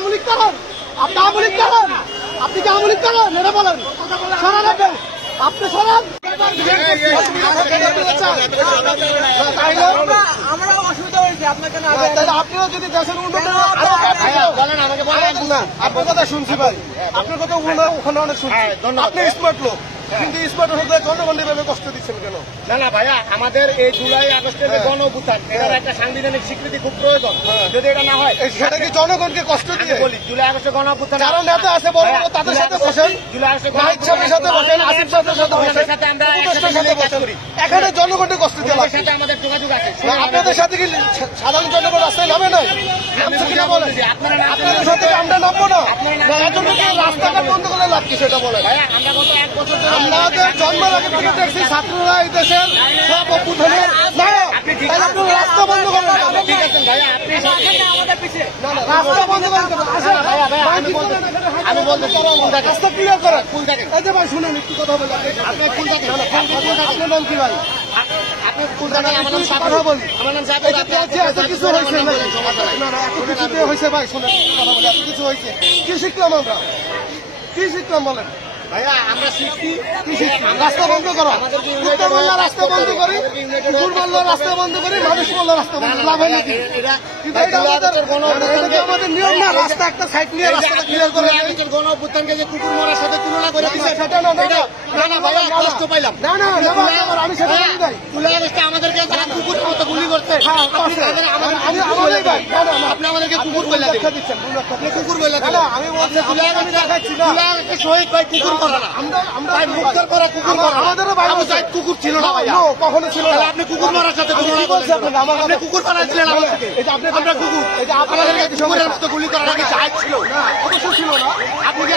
আমলিক করেন, আপনি আমলিক করেন, আপনি কি আমলিক করেন এটা বলেন। সরান আপনি সরান। আমরা অসুবিধা হয়েছে আপনাকে না, তাহলে আপনিও যদি দেশের উন্নতি না, আপনার কথা শুনছি ভাই, আপনার কথা ওখানে অনেক শুনছি। আপনি স্মার্ট লোক, কিন্তু স্মার্ট হতে জনগণের ভাবে কষ্ট দিচ্ছেন কেন? না না ভাইয়া, আমাদের এই জুলাই আগস্টের যে গণ অভ্যুত্থান, এটার একটা সাংবিধানিক স্বীকৃতি খুব প্রয়োজন। যদি এটা না হয়, সেটা কি জনগণকে কষ্ট দিয়ে বলি জুলাই আগস্টের গণ অভ্যুত্থান যারা নেতা আছে বড় বড় তাদের সাথে বসেন, জুলাই আগস্টের নাহিদ সাহেবের সাথে বসেন, আসিফ সাহেবের সাথে বসেন, সাথে আমরা উপদেষ্টার সাথে বসেন। এখানে জনগণকে কষ্ট দিয়ে ওদের লাগছে। সাথে আমাদের যোগাযোগ আছে। না, আপনাদের সাথে কি সাধারণ জনগণ রাস্তায় নামে নাই? নামছে কিনা বলেন? আপনাদের সাথে কি আমরা নামবো না? না, এখন থেকে রাস্তাটা বন্ধ করে লাভ কি সেটা বলেন। ভাইয়া আমরা গত 1 বছর ধরে আমাদের জন্মের আগে থেকে দেখছি ছাত্ররা এই দেশের সব অভ্যুত্থানের তাহলে আপনারা রাস্তা বন্ধ করেন কেন? ঠিক আছেন ভাইয়া, আপনি আমাদের পিছিয়ে না, না, রাস্তা বন্ধ করেন কেন? আসেন, আমি বলতে রাস্তা ক্লিয়ার করেন। ফুল দেখেন, এই যে ভাই শুনেন একটু কথা বলেন। আপনি ফুল দেখেন, আপনার নাম কি ভাই? আপনি ফুল দেখেন। আমার নাম সাহেব, কথা বলি। আমার নাম সাহেব। এত কিছু হয়েছে ভাই। না, না, এত কিছুতে হয়েছে ভাই, শুনেন কথা বলি। এত কিছু হয়েছে, কি শিখলাম আমরা? কি শিখলাম বলেন? ভাইয়া আমরা শিখছি কি শিখলাম? রাস্তা বন্ধ করো। কুত্তা বললে রাস্তা বন্ধ করি, কুকুর বললে রাস্তা বন্ধ করি, মানুষ বললে রাস্তা বন্ধ করি। লাভ হয় নাকি? কিন্তু এটা আমাদের নিয়ম না। রাস্তা একটা সাইড নিয়ে রাস্তাটা ক্লিয়ার করে নেই। গণ অভ্যুত্থানকে যে কুকুর মরার সাথে তুলনা করে দিচ্ছে, সেটা না, না, না, না না ভাইয়া, কষ্ট পাইলাম। না, না, না, না, আমি সেটা বলি নাই। জুলাই আগস্টে আমাদেরকে যারা কুকুরের মতো গুলি করছে, হ্যাঁ, আপনি তাদের আমি আমাদের ভাই। না, না, না, আপনি আমাদেরকে কুকুর ভুল বলে ব্যাখ্যা দিচ্ছেন। দিচ্ছেন, ভুল ব্যাখ্যা আপনি দিচ্ছেন। কুকুর বলে না, না, আমি বলছি জুলাই আমি দেখাচ্ছি না। জুলাই আগস্টে শহীদ ভাই কুকুর করা না। আমরা ভাই মুক্তার করা কুকুর করা। আমাদেরও ভাই আবু সাইদ কুকুর ছিল না ভাইয়া। No, কখনো ছিল না। তাহলে আপনি কুকুর মারার সাথে আমি তুলনা কি বলছি করলেন আপনাকে? কেন? আপনি কুকুর বানাচ্ছিলেন আমাদেরকে। এটা আপনি আমরা কুকুর। এটা আমাদেরকে আপনাদের কুকুরের মতো গুলি করার আগে জায়েজ ছিল। না, অবশ্যই ছিল না। আপনি কি